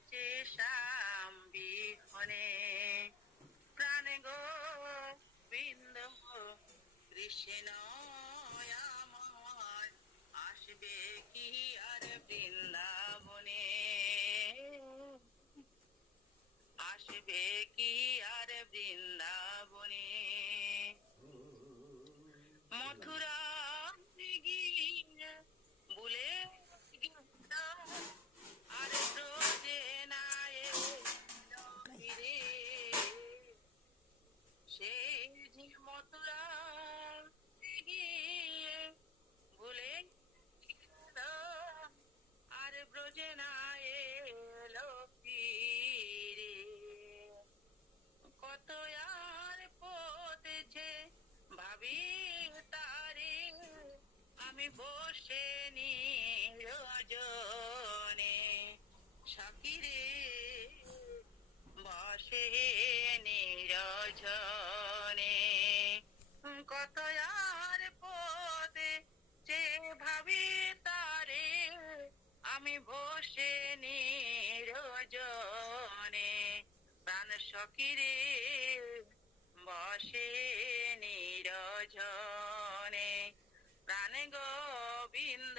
শ্যাম বিহনে প্রাণ গো বৃন্দ কৃষ্ণ আমার আসবে কি আর বৃন্দাবনে আসবে কি আর বৃন্দাবনে মথুরা গিয়ে বলে আর ব্রজে নাই ফিরে সেই যে মথুরা গিয়ে ভুলে আর ব্রজে না এলো ফিরে কত আর পথেছে ভাবি তারে আমি বসে নিরজনে সাকিরে বসে নিরজনে কত আর পথে যে ভাবি তারে আমি বসে নিরজনে প্রাণ সকিরে বসে নিরজনে প্রাণ গোবিন্দ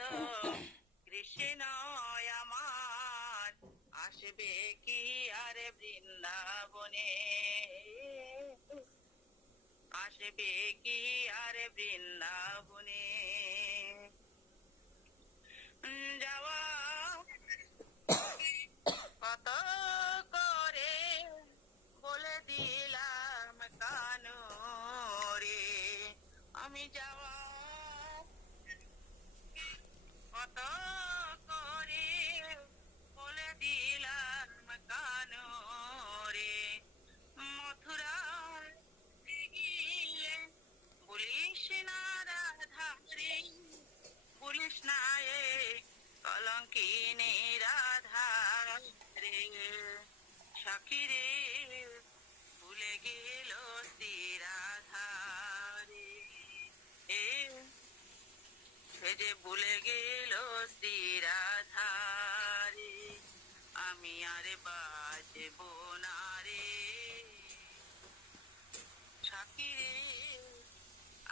কৃষ্ণ আমার আসবে কি আর বৃন্দাবনে আসবে কি আর বৃন্দাবনে যাওয়া কত করে বলে দিলাম কানু রে আমি যাওয়া কত করে বলে দিলাম কানু রে মথুরা গিয়ে বলিস না রাধারে বলিস না এ কলঙ্কিনী রাধা রে সখিরে ভুলে গেল শ্রী রাধা রে সে যে ভুলে গেল শ্রী রাধা রে আমি আর বাজব না রে সখিরে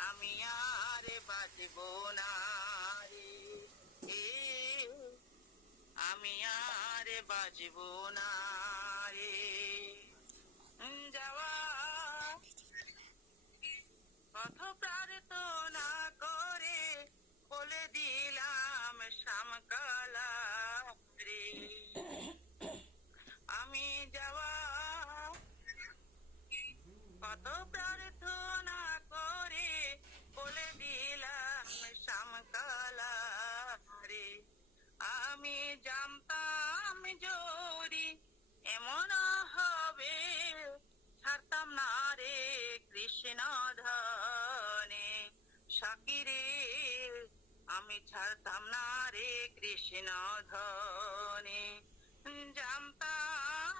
আমি আর বাজব না রে আমি আর বাজব না রে যাওয়া পথ প্রার্থনা করে বলে দিলাম শ্যামকালা রে আমি যাওয়া কত প্রার্থনা করে বলে দিলাম শ্যামকালা রে আমি জানতাম যদি এমন হবে ছাড়তাম না রে কৃষ্ণ ধনে সকিরে আমি ছাড়তাম না রে কৃষ্ণ ধনে জানতাম